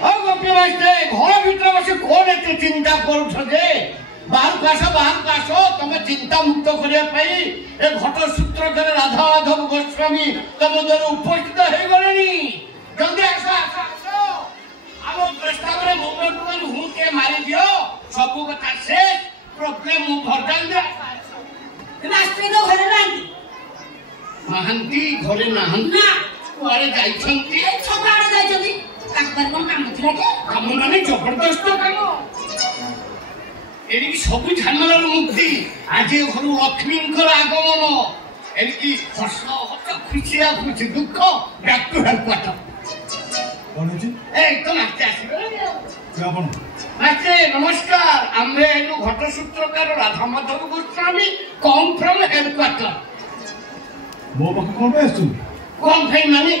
गोपी master घर भीतर बस कौन एत चिंता करुछे बाहर को आस तुम चिंता मुक्त करने घट सूत्र राधा माधव गोस्वामी तुम द्वारा उपस्थित हो गले जल्दी आस आम प्रस्ताव मुवमेंट हूँ के मारी दियो सब कथा शेष प्रोब्लेम भरदान मास्टर तो घरे नहांती घरे नहांती कुआरे जाइछंती ए छकाड़े जाइछंती काकर कोन काम थिला के काम माने जबरदस्त काम एनिकी सब झमेलार मुक्ति आज घर लक्ष्मींकर आगमन एनिकी हस खुशिया खुशी दुख बैक टू हेल्प क्वार्टर कौन है जी एकदम आस्ते आस्ते क्या बन मास्टर नमस्कार आम्हे एनु घट सूत्रकार Radha Madhav Goswami come from headquarter मो पाखे कौन पे आसु कम भाई माने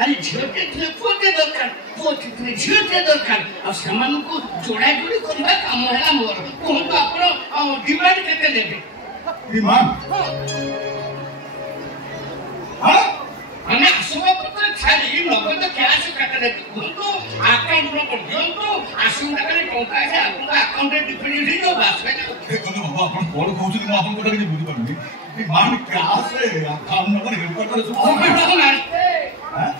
अरे झियोटे थे पोते दरकार पोते थे झियोटे दरकार आ समान को जोड़ा जोड़ी करबा काम हैला मोर कोन तो आपण डिमांड केते देबे डिमांड हां अने आसुबा पत्र छाड़ी नगद कैश काटे देबे कोन तो अकाउंट नंबर दियो तो आसुंदा करे टंका से आपन अकाउंट रे डिपॉजिट हो जो बास में देखो बाबा अपन कोन कहउछ कि अपन कोटा के बुझी पारनी डिमांड क्लास रे अकाउंट नंबर हेल्प कर ओ मैडम मारते हां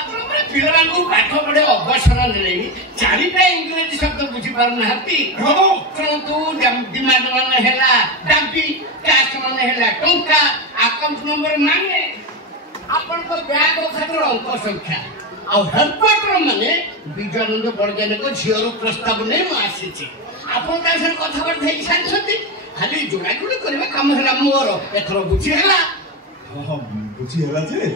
आपन पिलांकु पाठ पढे अवसर नेले चारिटा इंग्लिश शब्द बुझी पार नाहती परंतु डिमांड माने हैला डाबी कैश माने हैला टंका अकाउंट नंबर माने आपन को बैंक खातिर अंक संख्या आ हेडक्वार्टर माने विजयानंद बड़जाने को झियर प्रस्ताव नै आसीछि आपन का से कथा बर्थ हेई सांछति खाली जोड़ा जोड़ी करबे काम हैला मोर एथरो बुझी हैला हां बुझी हैला जे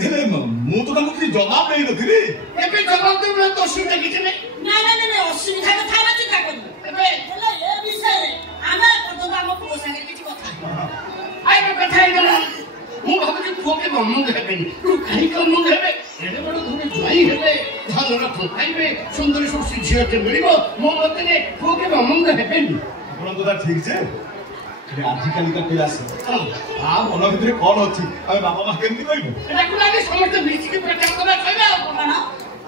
हेले मु तो तुमको किसी जवाब नहीं नथिली एबे जवाब देबे तो सुने किछ नै ना असुविधा कथा ना चिंता करबो एबे हेले ए विषय रे आमे पतो हम को संगे किछ कथा आइ कथा हैला मु भाबुची फोके बम्मु हेबेनी तू काई कम्मु हेबे एडे बड़ घरे जुआई हेबे धन रख खाइबे सुंदर सुसी झियते मिलिबो मो मते फोके बम्मु हेबेनी आपण तो ठीक छे आजिकल का पिला से हां मन भीतर कोन अछि आमे बाबा मा केमति कइबो एटा को लागे समस्त मिछि के प्रचार करबा कहबे आपण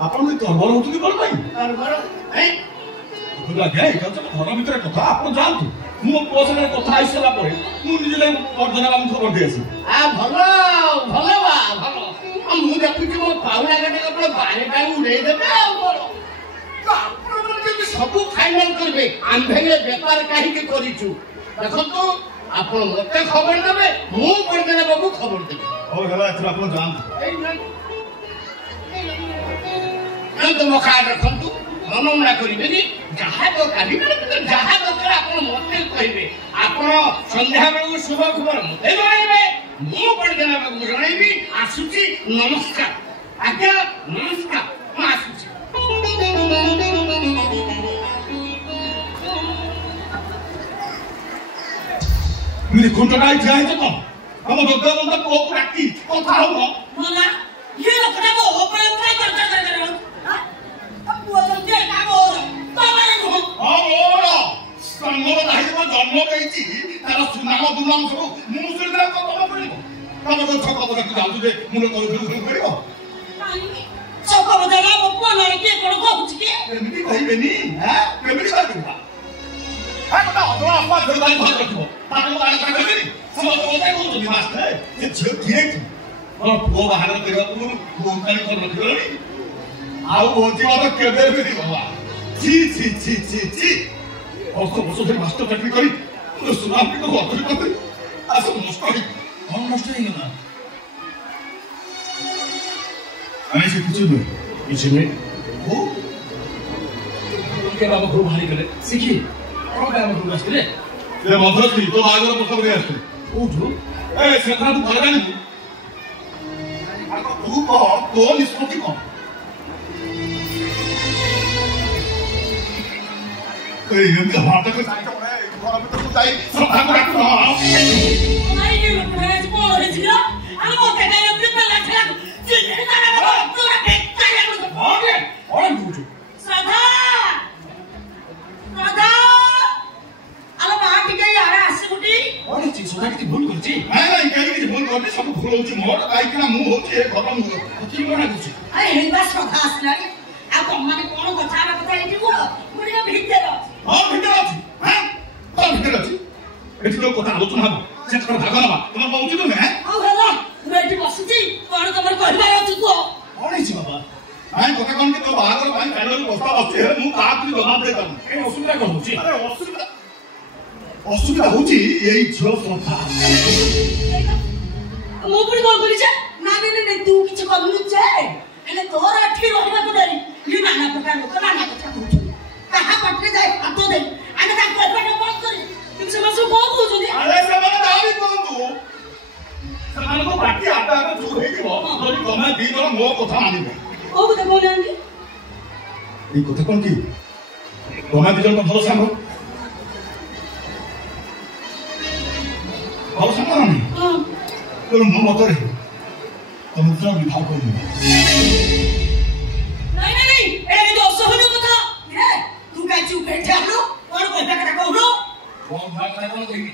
आपण तो तोर होतु कि कोन भाई और घर ए तो लागे का तो घर भीतर कथा आपण जानतु मु पोसले कथा आइसला परे मु निजे वर्धना बाबू खबर दे आसी आ भलो बा भलो मु देखुची मो पाउला गटे अपन बारे बारे उड़े देबे आ बोलो आपण जे सब फाइनल करबे आंभेले व्यापार काहे के करिछु देखो तो आपण मते खबर देबे मु वर्धना बाबू खबर देबे ओ हेला एथरा आपण जान ए तो मखाड रखंतु मनमना करिबेनी जहा तो काबिने जहा दरकार आपण मते कहिबे आपण संध्या बेलु शुभ खबर मते जणाइबे मु वर्धना बाबू जणाइबी आसुची नमस्कार आज्ञा नमस्कार मु आसुची मेरी खुंटनाई जाए तो हम दोगा बंदा को राखी को खाओ मना ये लोकटा को ऊपर ट्राई कर हां अब वो तो जे का हो तो मारे हो और संगो नाही म जन्म देइची तार सुनाम दुनाम सब मुसुर दरा को कब पड़िबो तब तो छक बदा कि जाउ जे मुन को पड़िबो छक बदा ना वो कोन रे के कोन कहउछ के एमिति कहिबेनी हां केमिति कहबा हां तो अदरा अपा धरबाई भाग रखबो ताको आने का करिनी सब तो होता को तो मास्टर ये झियो किए की और वो बाहर करबा को बोलतानी कर रखिबो आउ होती बात केबे भी बाबा छी छी छी छी छी और सब से मास्टर चाकरी करी तो सुनाम को अथरी करी आसो नष्ट ही हम नष्ट ही ना अरे से कुछ नहीं वो के बाबा खूब भारी करे सीखी और बाबा खूब आस्ते ये मधुरती तो आगर प्रसव नहीं आस्ते ओ जो ए सेथा तू घर जानी आको तू को तो निष्पत्ति को ए ये हाथ को साइड पर है घर में तो जाई सब भाग रखो नहीं ये लोकटा को रे छिरा अरे वो के नहीं प्रिपेयर लखला चिन्ह ना तू बेटा ले को ओके और बुझो साधा अरे बात के यार आसे गुटी और चीज सुधा की भूल करची नहीं नहीं कहीं की भूल करते सब भूल होची मोर काई कि ना मु होची ए खत्म हो কি মনে করছিস আরে হেবা সখা আসলানি আর তোমার কোন কথা কথা এটি কো মুড়ি ভিতরে हां ভিতর আছে হ্যাঁ কোন ভিতর আছে এটি লোক কথা আলোচনা হবে সে কথা ভাগ না তোমার বউছি তুমি হ্যাঁ আও হেলা তুমি এটি বসিছি কোন তোমার কইবার আছে কো কোন হইছি বাবা আমি কথা কোন কি তো বাহাগর ভাই কাইলো প্রস্তাব আছে মু কাহাକୁ জবাব দেই দম এই অসুবিধা কোন হচ্ছে আরে অসুবিধা হଉଛି এই ঝিଅ কথা মো পুরি কোন করিছে না নে তু কিছু কমলু চে হেলে তোর এঠি রহিবা কো ডরি ই নানা প্রকার লোক নানা কথা কইছ কাহা পটরে যাই হাত দে আমি তা কইবাটা বন্ধ করি তুমি সমাজু কোন কইছনি আরে ସେମାନେ দাবি କରନ୍ତୁ ସେମାନଙ୍କ ପାଟି ଆପେ ଆପେ ଚୁପ ହେଇଯିବ ଯଦି ତମେ ଦି ଜଣ ମୋ କଥା ମାନିବ ଓ କଥା କହୁନାହାନ୍ତି এই কথা কোন কি ତମେ ଦି ଜଣ ତ ଭଲ ସାଙ୍ଗ ଭଲ ସାଙ୍ଗ ନା ହଁ ତେଣୁ ମୋ ମତରେ ତମେ ତ ବିବାହ କରିବ নাই নাই নাই এটা কিন্তু অসহনীয় কথা রে তুই কাই চুপ করে থাকলো কোন কথা কথা কইলো কোন ভাগ কথা কোন কইবি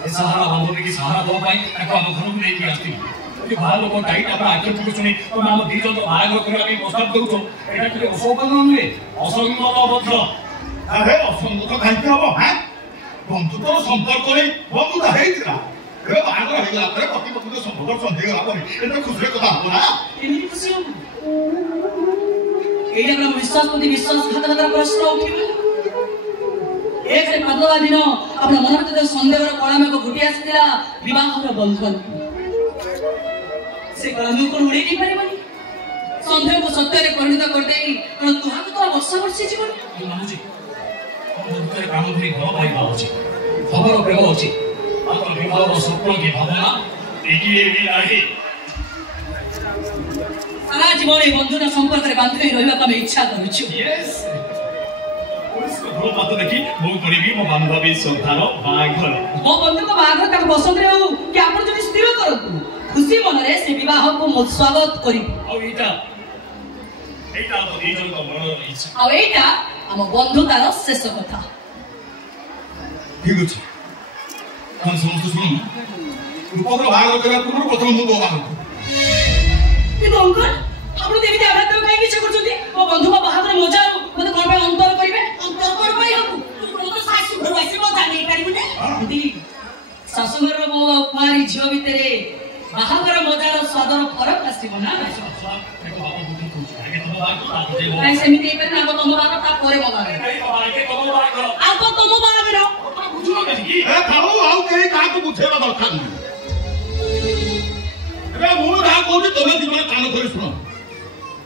এই সাহারা বান্ধবী কি সাহারা দেওয়া পাই তাকে ଆମ ଘରକୁ ନେଇକି ଆସିଥିଲି ଯଦି ବାହାର ଲୋକ ଟାଇଟ୍ ଆପଣ ଆଖି ପକେଇଛନ୍ତି ତମେ ଆମ ଦି ଜଣ ବାହାଘର କରିବା ପାଇଁ ପ୍ରସ୍ତାବ ଦେଉଛ ଏଇଟା ଟିକେ ଅସମ୍ମାନ ନୁହେଁ ଅସମ୍ମାନ ଅଭଦ୍ର ଆରେ ଅସଙ୍ଗତ କାହିଁକି ହବ ହ্যাঁ ବନ୍ଧୁତ୍ୱର ସମ୍ପର୍କରେ ବନ୍ଧୁତା ହେଇଥିଲା ଏବେ ବାହାଘର ହେଇଗଲା ପରେ ପତି ପତ୍ନୀର ସମ୍ପର୍କ ସନ୍ଦେହ ହେଲା ପରେ ଏଟା ଖୁସିର କଥା ହବ ନା ଏମିତି ଖୁସି ହବୁ ଏଇଟା ଆମର ବିଶ୍ୱାସଘାତକତାର ପ୍ରଶ୍ନ ଉଠିବ ଏକରେ ପାଦବା ଦିନ ଆପଣ ମନ ଭିତରେ ସନ୍ଦେହର କଳାମେଘ ଘୁଟି ଆସିଥିଲା ବିବାହର ବନ୍ଧନ ସେ କଳାମେଘ କଣ ଉଡେଇ ଦେଇ ପାରିବନି ସନ୍ଦେହକୁ ସତ୍ୟରେ ପରିଣତ କରିଦେଇ କଣ ତୁହାକୁ ତ ବର୍ଷା ବର୍ଷି ଯିବନି ମୁଁ ମାନୁଛି ଆମ ଭିତରେ ପ୍ରାଣ ଧରି ଘର ଭାଇବା ଅଛି ଖବର ପ୍ରେମ ଅଛି ମାତ୍ର ବିବାହର ସ୍ୱପ୍ନ କି ଭାବନା ଟିକିଏ ବି ନାହିଁ ସାରା ଜୀବନ এই বন্ধুতা সম্পর্কের বান্ধ হয়ে রহিବାକୁ ଆମେ ইচ্ছা କରୁଛୁ ଭଲ ପାତ ଦେଖି ମୁଁ କରିବି ମୋ ବାନ୍ଧବୀ ଶ୍ରଦ୍ଧାର ବାହାଘର ମୋ ବନ୍ଧୁଙ୍କ ବାହାଘର ତାଙ୍କ ପସନ୍ଦରେ ହଉ କି ଆପଣ ଯଦି ସ୍ଥିର କରନ୍ତୁ ଖୁସି ମନରେ ସେ ବିବାହକୁ ମୁଁ ସ୍ୱାଗତ କରିବି ଆଉ ଏଇଟା ଆମ ଦି ଜଣଙ୍କ ମନର ଇଚ୍ଛା ଆଉ ଏଇଟା ଆମ ବନ୍ଧୁତାର ଶେଷ କଥା ଠିକ ଅଛି ଆମେ ସମସ୍ତେ ଶୁଣୁ ରୂପକର ବାହାଘର କରିବା ପୂର୍ବରୁ ପ୍ରଥମେ ମୁଁ ବାହାଘର କିନ୍ତୁ ଅଙ୍କଲ ଆପଣ ଏମିତି ଆଘାତ କାହିଁକି ଇଚ୍ଛା କରୁଛନ୍ତି ମୋ ବନ୍ଧୁଙ୍କ ବାହାଘର ମଜାରୁ ମତେ କଣ ପାଇଁ ଅନ୍ତର କରିବେ ଅନ୍ତର କଣ ପାଇଁ ହବୁ ତୁ ତ ଶାଶୁ ଘରୁ ଆସି ମଜା ନେଇପାରିବୁ ନା ଦିଦି ଶାଶୁଘରର ମୋ କୁଆଁରୀ ଝିଅ ଭିତରେ ବାହାଘର ମଜାର ସ୍ୱାଦର ଫରକ ଆସିବ ନା ନାଇଁ ସେମିତି ହେଇପାରେ ନା ତମ ବାହାଘର ତାପରେ ମୋ ବାହାଘର ଆଗ ତମ ବାହାଘର ଆଉ କେହି କାହାକୁ ବୁଝେଇବା ଦରକାର ନାହିଁ ଏବେ ମୁଁ ଯାହା କହୁଛି ତମେ ଦି ଜଣ କାନ କରି ଶୁଣ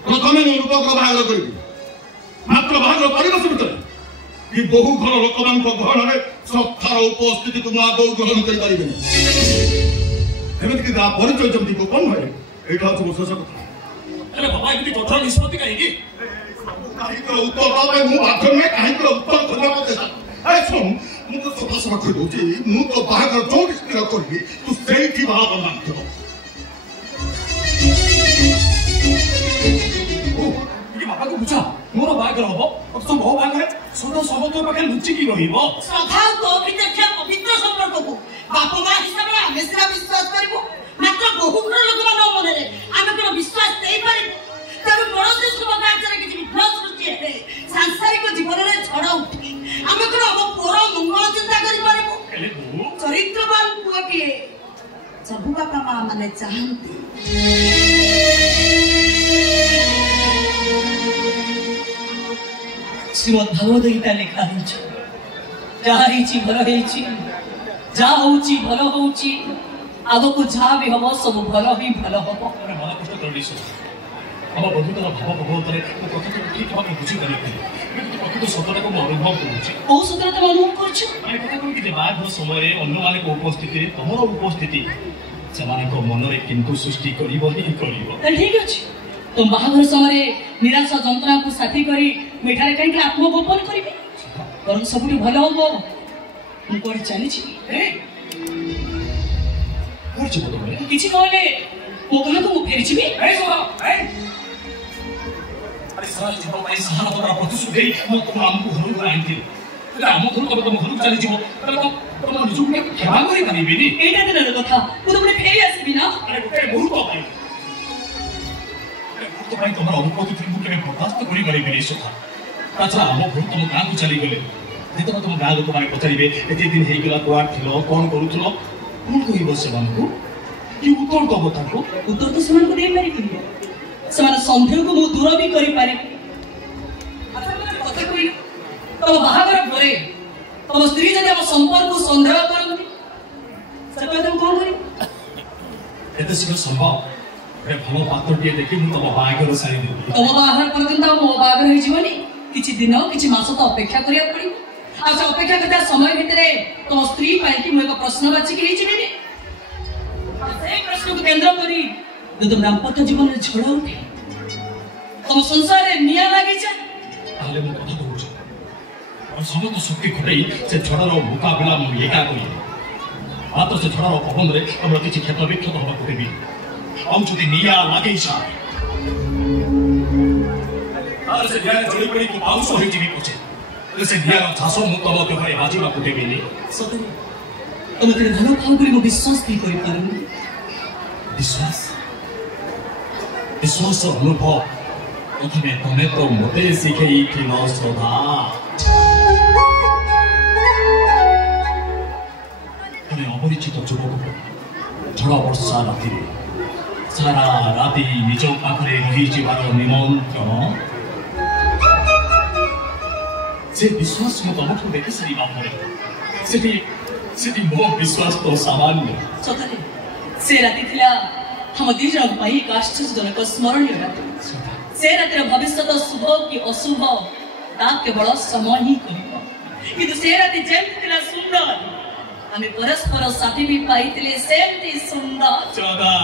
ପ୍ରଥମେ ମୁଁ ରୂପକର ବାହାଘର କରିବି ମାତ୍ର ବାହାଘର ପରିବେଶ ଭିତରେ କି ବହୁ ଘର ଲୋକମାନଙ୍କ ଗହଣରେ ଶ୍ରଦ୍ଧାର ଉପସ୍ଥିତିକୁ ମୁଁ ଆଦୌ ଗ୍ରହଣ କରିପାରିବିନି ଏମିତିକି ତା ପରିଚୟ ଯେମିତି ଗୋପନ ହୁଏ ଏଇଟା ହଉଛି ମୋ ଶେଷ କଥା ହେଲେ ବାବା ଏମିତି କଠୋର ନିଷ୍ପତ୍ତି କାହିଁକି କାହିଁକିର ଉତ୍ତର ପାଇଁ ମୁଁ ବାଧ୍ୟ ନୁହେଁ କାହିଁକିର ଉତ୍ତର କରିବା ମୋତେ ଆରେ ଶୁଣ ମୁଁ ତ ସଦାସଭା କହିଦଉଛି ମୁଁ ତ ବାହାଘର ଯୋଉଠି ସ୍ଥିର କରିବି ତୁ ସେଇଠି ବାହାଘର ବାଧ୍ୟ ବାପାକୁ ବୁଝା ମୋର ବାହାଘର ହବ ଅଥଚ ମୋ ବାହାଘରେ ସଦା ସମସ୍ତଙ୍କ ପାଖରେ ଲୁଚିକି ରହିବ ଶ୍ରଦ୍ଧା ତୋ ଭିତରେ ଥିବା ପବିତ୍ର ସମ୍ପର୍କକୁ ବାପ ମା ହିସାବରେ ଆମେ ସିନା ବିଶ୍ୱାସ କରିବୁ ମାତ୍ର ବହୁ ଘର ଲୋକମାନଙ୍କ ମନରେ ଆମେ କଣ ବିଶ୍ୱାସ ଦେଇପାରିବୁ ତେଣୁ କୌଣସି ଶୁଭ କାର୍ଯ୍ୟରେ କିଛି ବିଘ୍ନ ସୃଷ୍ଟି ହେଲେ ସାଂସାରିକ ଜୀବନରେ ଝଡ଼ ଉଠେ ଆମେ କଣ ଆମ ପୁଅର ମଙ୍ଗଳ ଚିନ୍ତା କରିପାରିବୁ ହେଲେ ମୁଁ ଚରିତ୍ରବାନ ପୁଅଟିଏ ସବୁ ବାପା ମା ମାନେ ଚାହାନ୍ତି ଶ୍ରୀମଦ୍ ଭାଗବତ ଗୀତା ଲେଖା ହେଇଛି ଯାହା ହେଇଛି ଭଲ ହେଇଛି ଯାହା ହଉଛି ଭଲ ହଉଛି ଆଗକୁ ଯାହା ବି ହବ ସବୁ ଭଲ ହିଁ ଭଲ ହବ ମନ କଷ୍ଟ କରିଲି ଆମ ବନ୍ଧୁତାର ଭାବ ପ୍ରବର୍ତ୍ତରେ ମୁଁ କଥାକୁ ଠିକ ଭାବେ ବୁଝିପାରିବି କିନ୍ତୁ ପ୍ରକୃତ ସତଟାକୁ ମୁଁ ଅନୁଭବ କରୁଛି କୋଉ ସତରେ ତମେ ଅନୁଭବ କରୁଛ ମାନେ କଥା କହିବି ଯେ ବାହାଘର ସମୟରେ ଅନ୍ୟମାନଙ୍କ ଉପସ୍ଥିତିରେ ତମର ଉପସ୍ଥିତି ସେମାନଙ୍କ ମନରେ କିନ୍ତୁ ସୃଷ୍ଟି କରିବ ହିଁ କରିବ ତାହେଲେ ଠିକ ଅଛି तुम बाहाघर समय निराश जंत्रणा को साथी करी मिठारे कहीं आत्मगोपन करिवे बरं सबुठी भल हबो मु कोडी चली छी किछि कहले मो कहा को फेरि छिबी अरे सारा जीवन में सहारा तोरा प्रतिश्रुति मो तुम हमको घर को आनथि हम घर को तुम घर चली जीवो तुम निजुक में क्षमा करि परिबेनी एटा दिन कथा मु तुमने फेरि भाई तुम्हारा अनुपति तुमको केबे बर्दाश्त करि गरि बिले सखा ताछा हम घर तुम गाँ को चली गले जेतबे तुम गाँ लोक माने पचारिबे एते दिन हेइ गेला कोआ थिलो कोन करूथलो कोन कहिबो सेमानकु कि उत्तर दबो ताको उत्तर तो सेमान को दे पारि कि सेमान संदेह को दूर भी करि पारे अच्छा મને কথা কই তো বাহাগর পরে তো স্ত্রী যদি ଆମ সম্পর্ক সন্দেহ করନ୍ତି সেটা তুমি কোন করি एते सिगो संभव रे भलो पात्रटिए देखि मु तब बाहागर सारी देबी तब बाहागर पर्यंत मो बाहागर होई जीवनी किछि दिन किछि मास तो अपेक्षा करिया पड़ी आ से अपेक्षा करता समय भितरे तो स्त्री पाई कि मु एक प्रश्नवाची के हिची से प्रश्न को केंद्र करी तुम दाम्पत्य जीवन में झड़ उठे तुम संसार में निया लागी जा ताले मु कथा कहूछ और समस्त शक्ति खटई से झड़र मुकाबला मु एका करी मात्र से झड़र पवन रे हमर किछि क्षत विक्षत होबा को देबी हम जदि निया लागे सा तार से निया जड़ी पड़ी को पाउस होई जीवी पछे से निया झासो मु तब के भाई बाजी बाकु देबीनी सतरे तुम तेरे धन खाऊ करी मो विश्वास नहीं करि पारु विश्वास विश्वास अनुभव प्रथमे तमे तो मते शिखई थिलो श्रद्धा तमे अपरिचित जुवक झड़ वर्षा राति सारा राति निज पाखरे रही जीवार निमंत्रण से विश्वास मु तमठु देखि सारी बापरे सेठी मो विश्वास तो सामान्य सतरे से राति थिला हम दी जन पाई आश्चर्यजनक स्मरणीय राति से रातिर भविष्य शुभ कि अशुभ ता केवल समय ही करिबो किंतु से राति जेमति थिला सुंदर हमें परस्पर साथी भी पाइतिले सेमति सुंदर चदा